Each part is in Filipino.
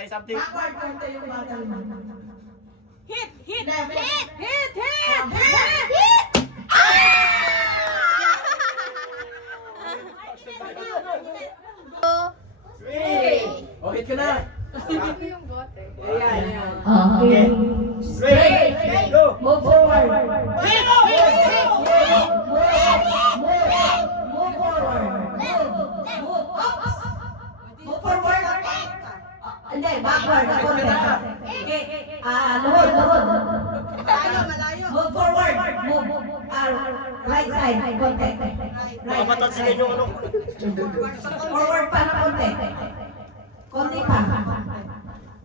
say something. Backward konti yung bagal mo. Hit! Hit! Left, Hit! left. Hit! Hit! Hit! Hit! Oh, hit ka na. Okay. Straight. Go. Move forward. Hit! Move forward. Move. Oops. Move forward. Hindi, backward. Konti. Okay. Luhod. Malayo. Move forward. Move. Right side. Konti. Baka matansigan yung ano. Forward pa na konti. Konti pa.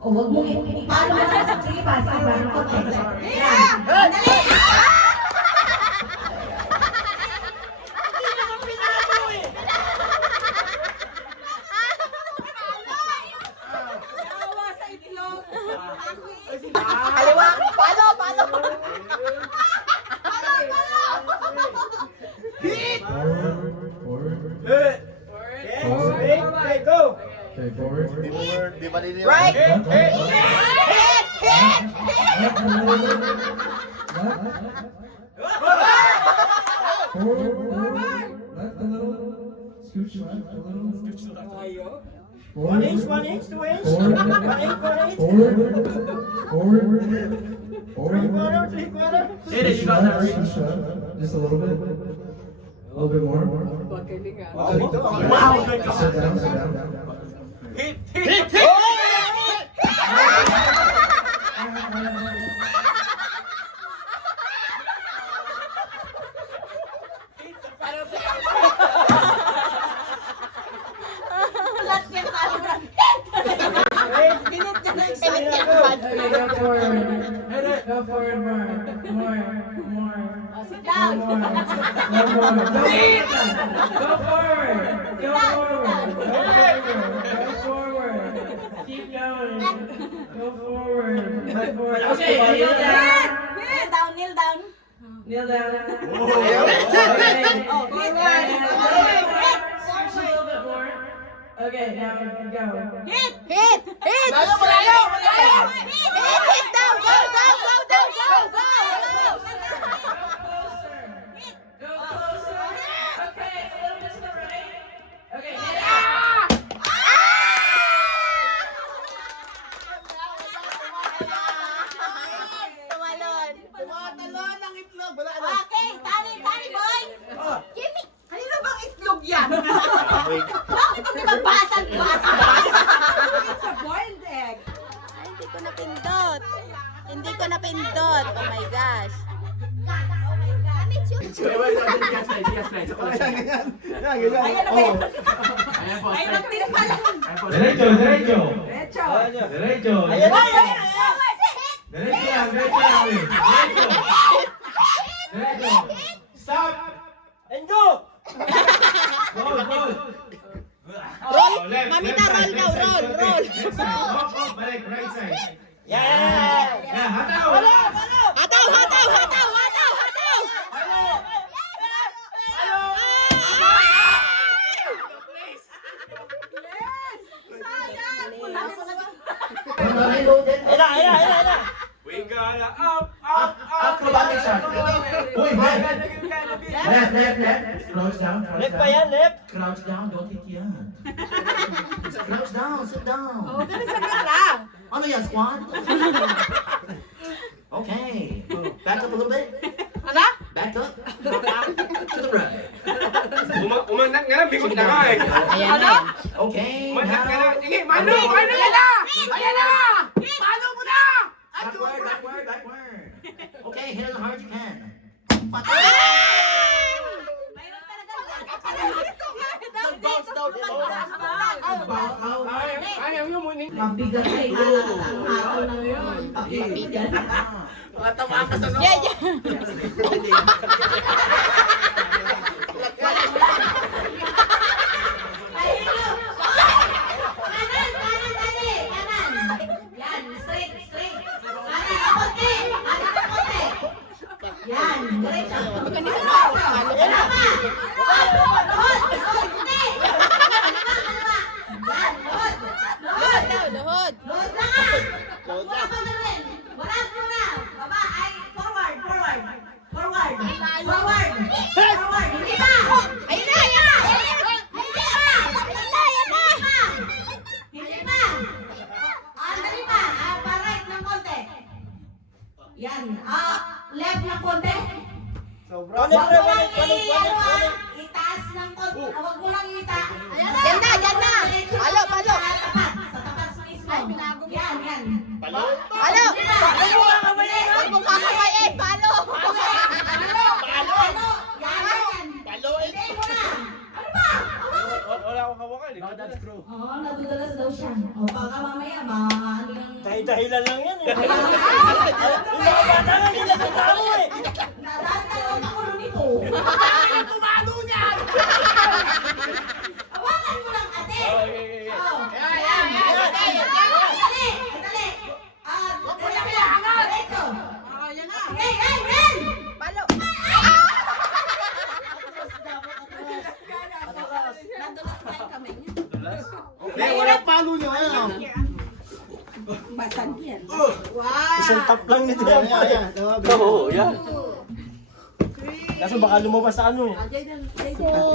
O, wag mo ipalo mo na. Sige pa. Konti. Yan. Dali! Yawa sa itlog. Kaliwa! Palo! Palo! Hit! Forward. Hit! Straight. Okay, go. Okay, forward. Di ba nila? Right! Hit! Hit! Hit! Hit! Left a little. Left. Forward. Left a little. Scooch left a little. One inch, 2 Forward. inch. Forward. 1 inch, 1 inch. Forward. Forward. 3/4. Hit it, you got that right. Just a little bit. A little bit more. Wow, good Sit job. down, sit down. Hit! Hit! Hit! Lahat yan sa ano. Pinit ka na isa. Pilit yan. Okay, go forward. Go forward more. Sit down. Go forward. Go forward. Keep going. Go forward. Okay, kneel down. Hit! Down, kneel down. Kneel down. Oh, hit! Hit! Scooch a little bit more. Okay, now go. Hit! Hit! Hit! Malayo! Hit! Hit down! Go! Go! Go! Go! Go! Go! Go closer. Okay, a little bit to the right. Okay, Tumalon! Tumatalon ang itlog. Wala na. Okay, tali boy! Kimi! Kanino bang itlog yan? Wait. Bakit hindi ba basag-basag? It's a boiled egg. Ay, hindi ko napindot. Hindi ko napindot. Oh my gosh. Yan, ganyan. Ayan na ba yun? Ay, nagtira pa lang. Derecho, derecho. Derecho. Derecho. Ayan na. Derecho lang, derecho lang. Derecho. Derecho. Stop! And go! Roll, roll. Roll! Oh, left, Mamita, left side, roll daw, left side, roll, left roll. side. Up, balik, right side. Yeah! Yeah, hataw. Hataw! Hataw! Hataw! Hataw! Hataw! Ayan na. We gotta up. Acrobatic shot. Uy, left. Left. Crouch down, crouch Left down. pa yan, left. Crouch down, don't hit yan. Crouch down, sit down. Ano yan, squad? Okay. Back up a little bit. Ano? Back up. To the right. Umanat nga lang, bigot na nga eh. Ayan na. Okay. Umanat ka now- lang. Sige, Mano ka na! Ayan na! Mano mo na! Backward. Okay, hit as hard as you can. Mayroon talaga. Bounce daw. Ayaw mo muna. Mabigat ay alas ang araw na yun. Pabigat. Mga tamakas ano? Yeah, yeah. Kanan, dali. Kanan. Yan, straight. Kanan ka konti. Yan, diretso. Tama. Luhod. Hindi. Kaliwa. Yan, luhod. Luhod daw, luhod. Luhod Huwag mo lang itaas ng konti. Huwag mo lang ita. Yan na, yan na. Palo, palo. Sa tapat. Sa tapat mismo. Yan, yan. Palo. Huwag mo kakamayin. Palo. Ano? Yan, yan. Paluin. Hindi mo na. Ano ba? Wala akong hawakan. Oo, nadudulas daw siya. O, baka mamaya, ano yung... Dahilan lang yan eh. Nadadalaw na ulo nito. Ang tumalo niyan! Hawakan mo lang ate. Oh. Yan. Dali. Dali. Huwag mo yan kailangan. Diretso. Yan. Palo. Walang palo niyo. Ayan. Isang tap lang nito yan. Oo, yan. Kaso baka lumabas sa ano eh.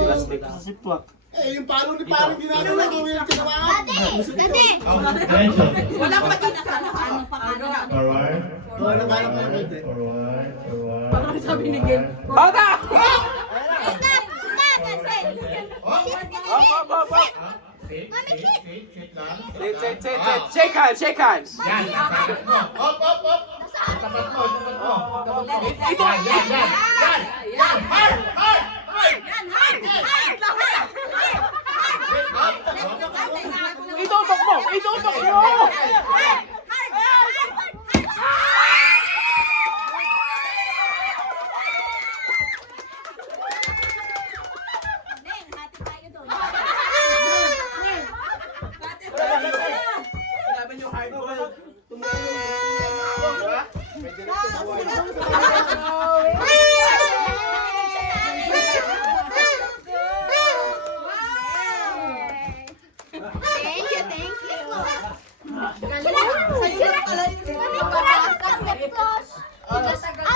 Plastic. Sa sipwak. Eh, yung palo ni parang ginagawa gawin yung kinabangan. Walang pagkakasano pa kanan. Forward. Wala ba lang pala pwede? Forward. Bata! Sit lang. Shake hands, shake hands. Yan, nasa mo. Op. Tapat mo. Ito, yan. Hard. Itutok mo.